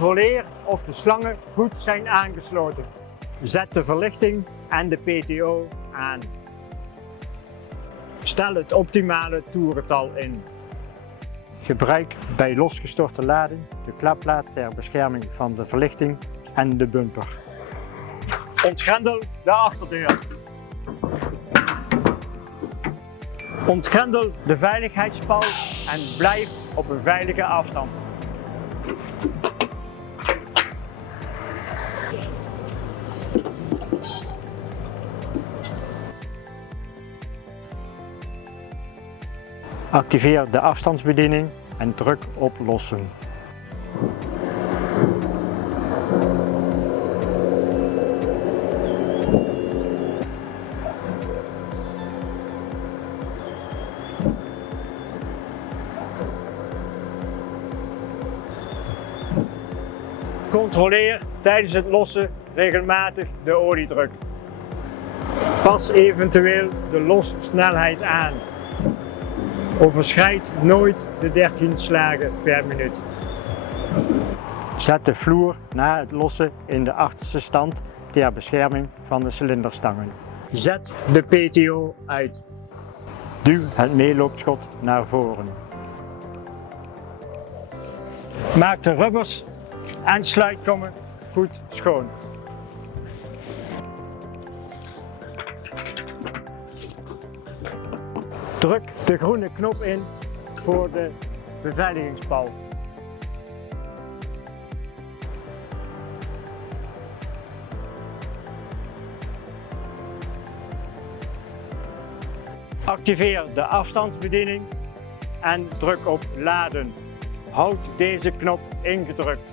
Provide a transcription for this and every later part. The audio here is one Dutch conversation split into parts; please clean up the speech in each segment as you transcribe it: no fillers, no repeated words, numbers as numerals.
Controleer of de slangen goed zijn aangesloten. Zet de verlichting en de PTO aan. Stel het optimale toerental in. Gebruik bij losgestorte lading de klapplaat ter bescherming van de verlichting en de bumper. Ontgrendel de achterdeur. Ontgrendel de veiligheidspal en blijf op een veilige afstand. Activeer de afstandsbediening en druk op lossen. Controleer tijdens het lossen regelmatig de oliedruk. Pas eventueel de lossnelheid aan. Overschrijd nooit de 13 slagen per minuut. Zet de vloer na het lossen in de achterste stand ter bescherming van de cilinderstangen. Zet de PTO uit. Duw het meeloopschot naar voren. Maak de rubbers en sluitkommen goed schoon. Druk de groene knop in voor de beveiligingspal. Activeer de afstandsbediening en druk op laden. Houd deze knop ingedrukt.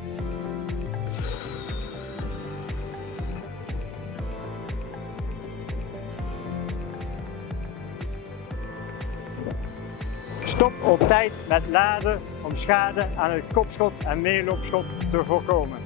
Stop op tijd met laden om schade aan het kopschot en meeloopschot te voorkomen.